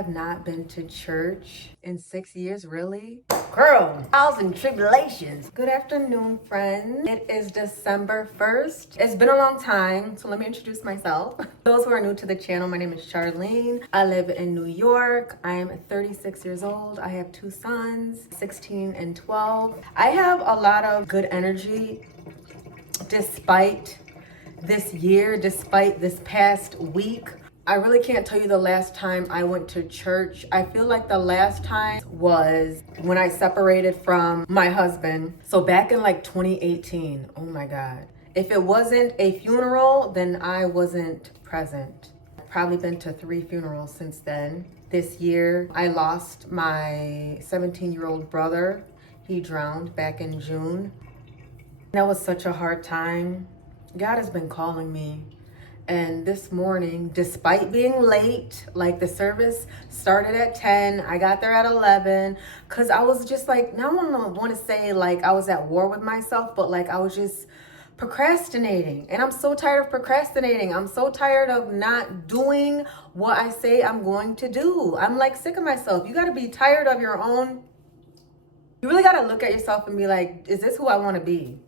have not been to church in 6 years, really? Girl, trials and tribulations. Good afternoon, friends. It is December 1st. It's been a long time, so let me introduce myself. Those who are new to the channel, my name is Charlene. I live in New York. I am 36 years old. I have 2 sons, 16 and 12. I have a lot of good energy despite this year, despite this past week. I really can't tell you the last time I went to church. I feel like the last time was when I separated from my husband. So back in like 2018, oh my God. If it wasn't a funeral, then I wasn't present. I've probably been to 3 funerals since then. This year, I lost my 17-year-old brother. He drowned back in June. That was such a hard time. God has been calling me. And this morning, despite being late, like the service started at 10, I got there at 11, because I was just like, now I don't want to say like I was at war with myself, but like I was just procrastinating. And I'm so tired of procrastinating. I'm so tired of not doing what I say I'm going to do. I'm like sick of myself. You got to be tired of your own. You really got to look at yourself and be like, is this who I want to be?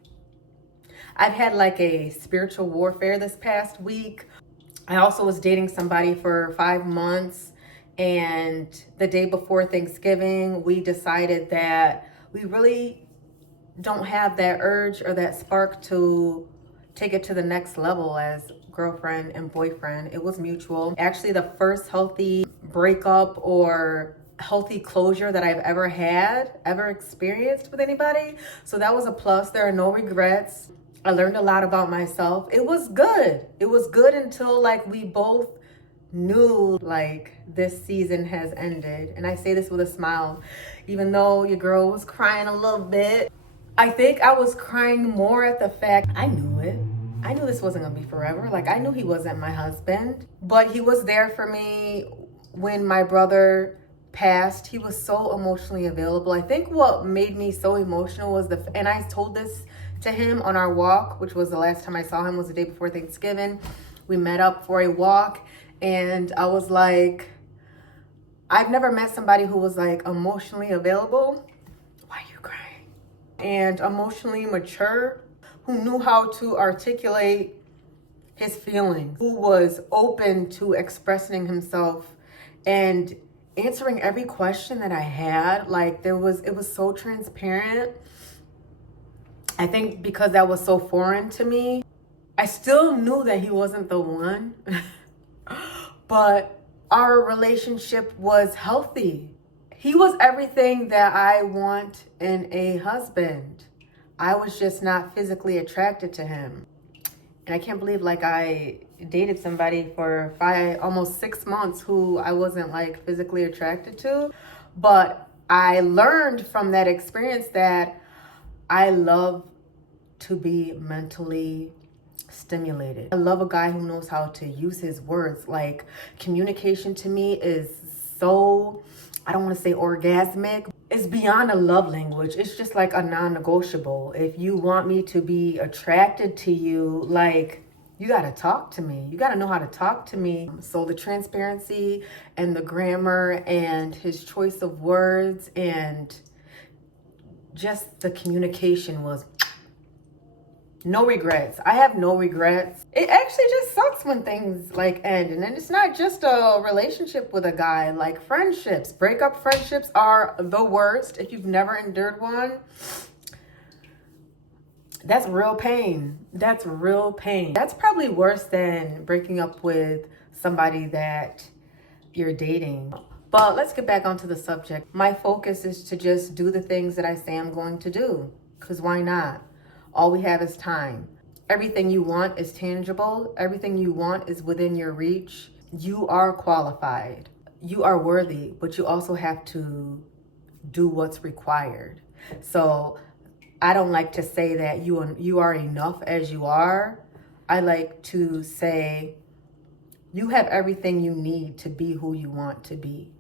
I've had like a spiritual warfare this past week. I also was dating somebody for 5 months, and the day before Thanksgiving, we decided that we really don't have that urge or that spark to take it to the next level as girlfriend and boyfriend. It was mutual. Actually, the first healthy breakup or healthy closure that I've ever experienced with anybody. So that was a plus. There are no regrets. I learned a lot about myself. It was good. It was good until like we both knew like this season has ended. And I say this with a smile, even though your girl was crying a little bit. I think I was crying more at the fact I knew it. I knew this wasn't gonna be forever. Like I knew he wasn't my husband, but he was there for me when my brother passed. He was so emotionally available. I think what made me so emotional was and I told this to him on our walk, which was the last time I saw him was the day before Thanksgiving. We met up for a walk, and I was like, I've never met somebody who was like emotionally available. Why are you crying? And emotionally mature, who knew how to articulate his feelings, who was open to expressing himself and answering every question that I had. Like it was so transparent. I think because that was so foreign to me, I still knew that he wasn't the one, but our relationship was healthy. He was everything that I want in a husband. I was just not physically attracted to him. And I can't believe like I dated somebody for almost 6 months who I wasn't like physically attracted to. But I learned from that experience that I love to be mentally stimulated. I love a guy who knows how to use his words. Like communication to me is so, I don't want to say orgasmic. It's beyond a love language. It's just like a non-negotiable. If you want me to be attracted to you, like you got to talk to me. You got to know how to talk to me. So the transparency and the grammar and his choice of words and just the communication was no regrets. I have no regrets. It actually just sucks when things like end. And then it's not just a relationship with a guy, like friendships. Breakup friendships are the worst. If you've never endured one, that's real pain. That's real pain. That's probably worse than breaking up with somebody that you're dating. But let's get back onto the subject. My focus is to just do the things that I say I'm going to do. Because why not? All we have is time. Everything you want is tangible. Everything you want is within your reach. You are qualified. You are worthy, but you also have to do what's required. So I don't like to say that you are enough as you are. I like to say you have everything you need to be who you want to be.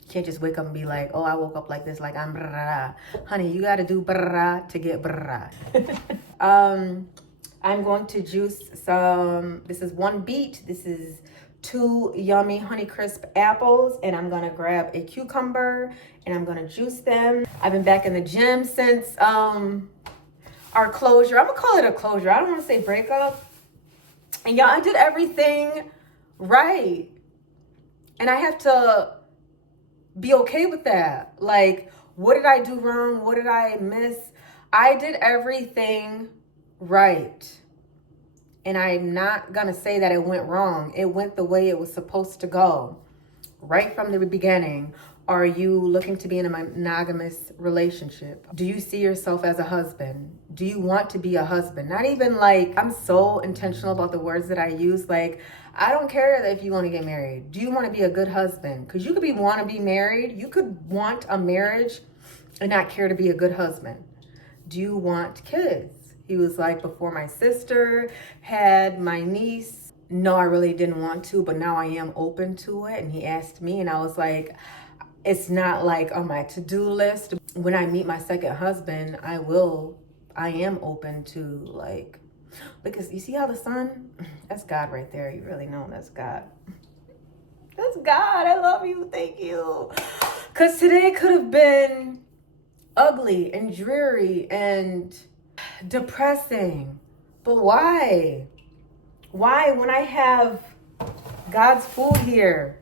You can't just wake up and be like, oh, I woke up like this, like I'm brrrah. Honey, you got to do brrrah to get brrrah. I'm going to juice some, this is 1 beet, this is 2 yummy Honeycrisp apples, and I'm gonna grab a cucumber and I'm gonna juice them. I've been back in the gym since our closure. I'm gonna call it a closure. I don't want to say breakup. And y'all, I did everything right. And I have to be okay with that. Like, what did I do wrong? What did I miss? I did everything right. And I'm not gonna say that it went wrong. It went the way it was supposed to go. Right from the beginning. Are you looking to be in a monogamous relationship? Do you see yourself as a husband? Do you want to be a husband? Not even like, I'm so intentional about the words that I use. Like, I don't care if you want to get married. Do you want to be a good husband? Because you could want to be married. You could want a marriage and not care to be a good husband. Do you want kids? He was like, before my sister had my niece, no, I really didn't want to, but now I am open to it. And he asked me, and I was like, it's not like on my to-do list. When I meet my second husband, I am open to, like, because you see how the sun, that's God right there. You really know that's God. That's God. I love you. Thank you. Because today could have been ugly and dreary and depressing. But why? Why when I have God's food here?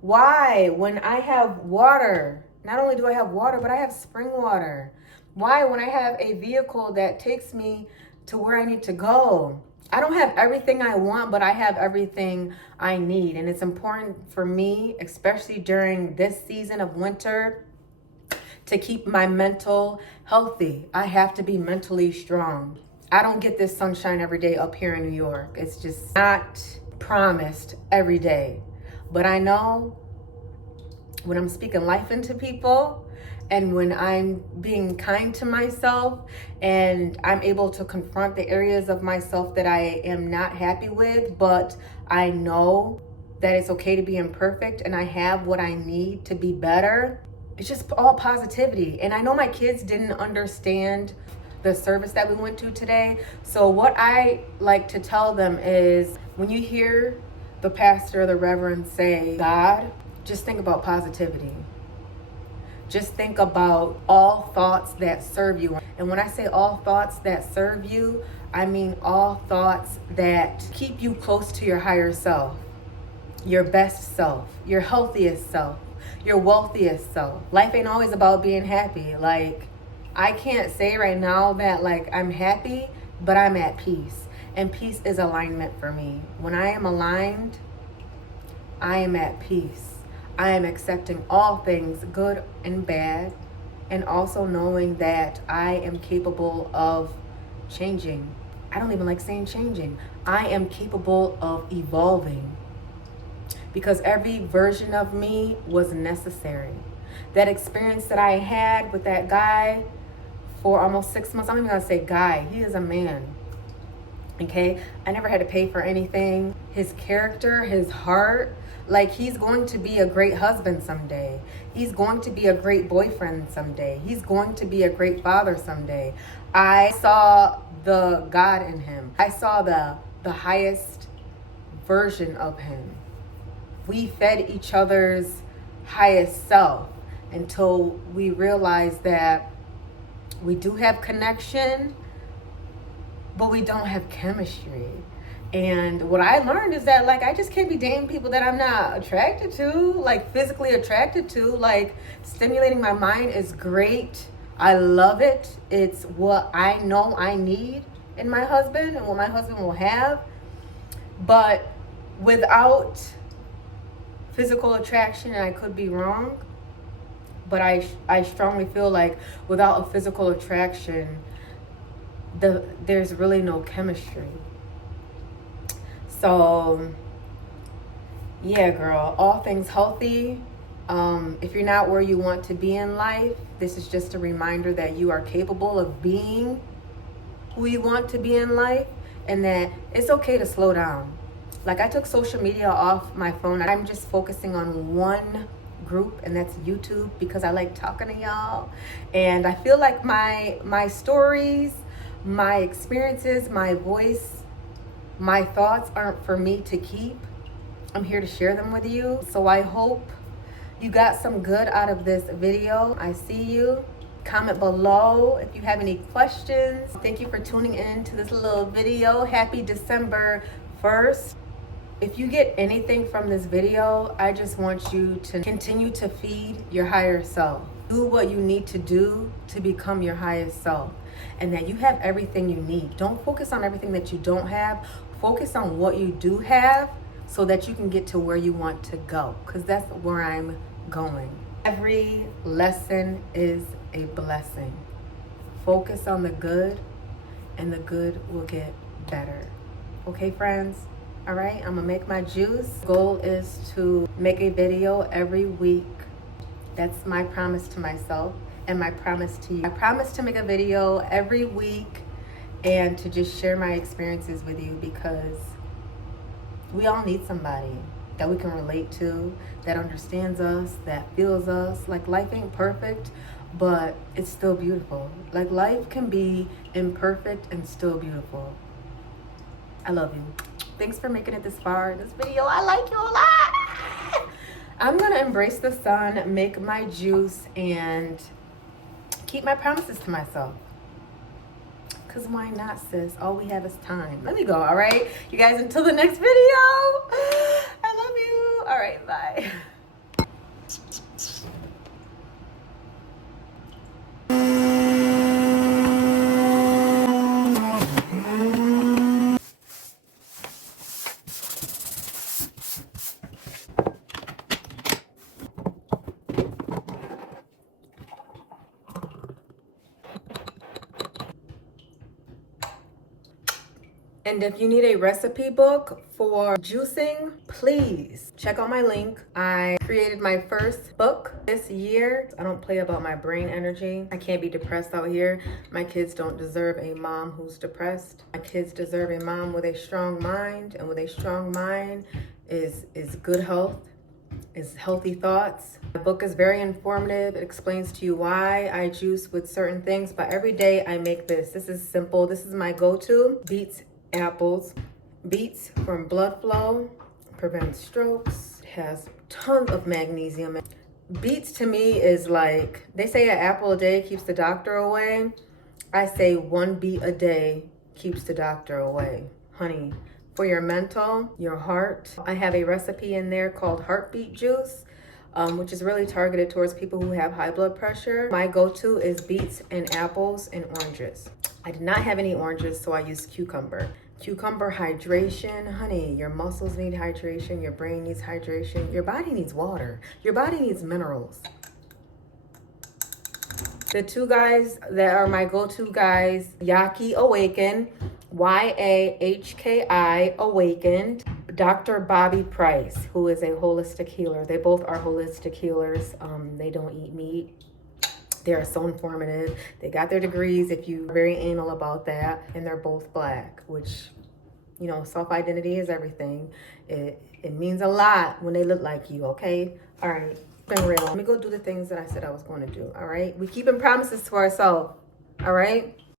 Why when I have water? Not only do I have water, but I have spring water. Why when I have a vehicle that takes me to where I need to go? I don't have everything I want, but I have everything I need. And it's important for me, especially during this season of winter, to keep my mental healthy. I have to be mentally strong. I don't get this sunshine every day up here in New York. It's just not promised every day. But I know when I'm speaking life into people and when I'm being kind to myself and I'm able to confront the areas of myself that I am not happy with, but I know that it's okay to be imperfect and I have what I need to be better. It's just all positivity. And I know my kids didn't understand the service that we went to today. So what I like to tell them is when you hear the pastor or the reverend say, God, just think about positivity. Just think about all thoughts that serve you. And when I say all thoughts that serve you, I mean all thoughts that keep you close to your higher self, your best self, your healthiest self, your wealthiest self. Life ain't always about being happy. Like, I can't say right now that like I'm happy, but I'm at peace. And peace is alignment for me. When I am aligned, I am at peace. I am accepting all things, good and bad, and also knowing that I am capable of changing. I don't even like saying changing. I am capable of evolving because every version of me was necessary. That experience that I had with that guy for almost 6 months, I'm even gonna say guy, he is a man. Okay, I never had to pay for anything. His character, his heart, like he's going to be a great husband someday. He's going to be a great boyfriend someday. He's going to be a great father someday. I saw the God in him. I saw the highest version of him. We fed each other's highest self until we realized that we do have connection, but we don't have chemistry. And what I learned is that like I just can't be dating people that I'm not attracted to, like physically attracted to. Like stimulating my mind is great. I love it. It's what I know I need in my husband and what my husband will have. But without physical attraction, and I could be wrong, but I strongly feel like without a physical attraction, there's really no chemistry. So yeah, girl, all things healthy. If you're not where you want to be in life, this is just a reminder that you are capable of being who you want to be in life, and that it's okay to slow down. Like I took social media off my phone. I'm just focusing on one group, and that's YouTube, because I like talking to y'all. And I feel like my stories, my experiences, my voice, my thoughts aren't for me to keep I'm here to share them with you. So I hope you got some good out of this video. I see you. Comment below if you have any questions. Thank you for tuning in to this little video. Happy December 1st. If you get anything from this video, I just want you to continue to feed your higher self. Do what you need to do to become your highest self, and that you have everything you need. Don't focus on everything that you don't have. Focus on what you do have so that you can get to where you want to go, because that's where I'm going. Every lesson is a blessing. Focus on the good, and the good will get better. Okay, friends? All right, I'm gonna make my juice. Goal is to make a video every week. That's my promise to myself and my promise to you. I promise to make a video every week and to just share my experiences with you, because we all need somebody that we can relate to, that understands us, that feels us. Like, life ain't perfect, but it's still beautiful. Like, life can be imperfect and still beautiful. I love you. Thanks for making it this far in this video. I like you a lot. I'm gonna embrace the sun, make my juice, and keep my promises to myself. Because why not, sis? All we have is time. Let me go, all right? You guys, until the next video. I love you. All right, bye. And if you need a recipe book for juicing, please check out my link. I created my first book this year. I don't play about my brain energy. I can't be depressed out here. My kids don't deserve a mom who's depressed. My kids deserve a mom with a strong mind, and with a strong mind is good health, is healthy thoughts. The book is very informative. It explains to you why I juice with certain things, but every day I make this. This is simple. This is my go-to. Beets, apples. Beets from blood flow, prevents strokes, has tons of magnesium. Beets to me is like, they say an apple a day keeps the doctor away. I say 1 beet a day keeps the doctor away. Honey, for your mental, your heart, I have a recipe in there called heartbeat juice, which is really targeted towards people who have high blood pressure. My go-to is beets and apples and oranges. I did not have any oranges, so I used cucumber. Cucumber hydration, honey, your muscles need hydration, your brain needs hydration, your body needs water, your body needs minerals. The two guys that are my go-to guys, Yaki Awaken, YAHKI Awakened, Dr. Bobby Price, who is a holistic healer. They both are holistic healers. They don't eat meat. They are so informative. They got their degrees, if you're very anal about that, and they're both Black, which, you know, self-identity is everything. It means a lot when they look like you, okay? All right, been real. Let me go do the things that I said I was going to do, all right? We keeping promises to ourselves, all right?